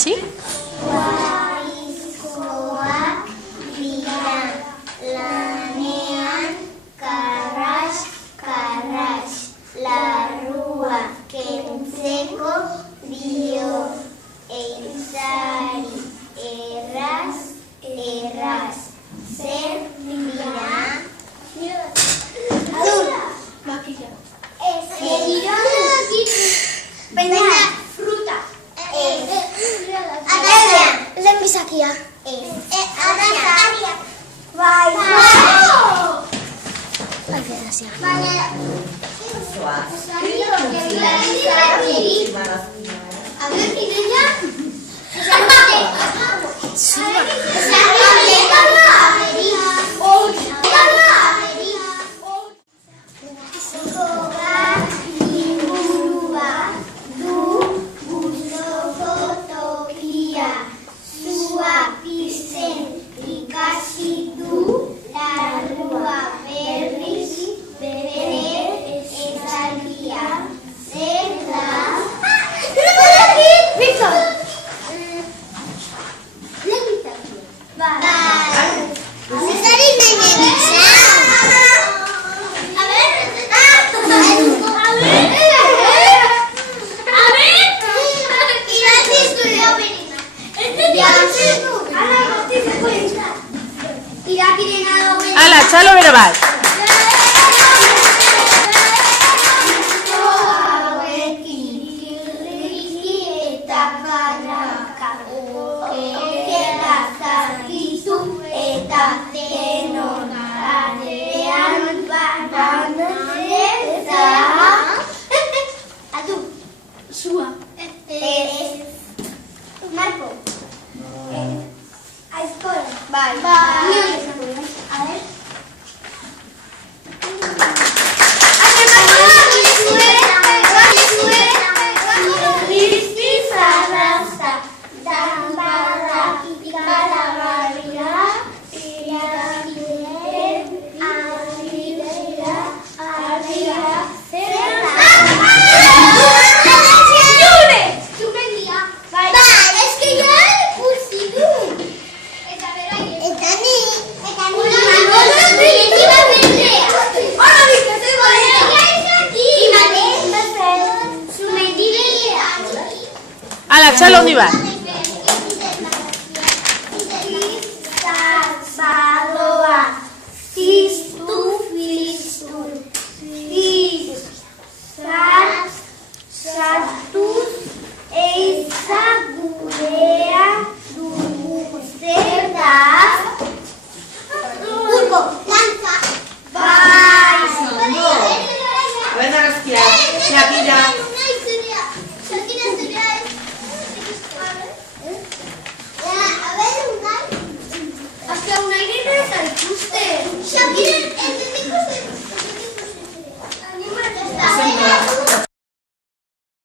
hasi? Gaizkoak dira lanean karras, karras, larrua kentzeko dio eitzari erraz, erraz, zer dira? Baina fruta. Adazia. Lehen bizakia. Adazia. Bai. Adazia. Baina... A ver, Mireia. Ala, txalo bero bat! Marco. A escola. Vai. A ver. Ala, txalo handi bat! Baloa, ziztu, fiztu, sartuz, eiza gurea dugu zer da? Urko, lantza! Bai! Buena, gracias.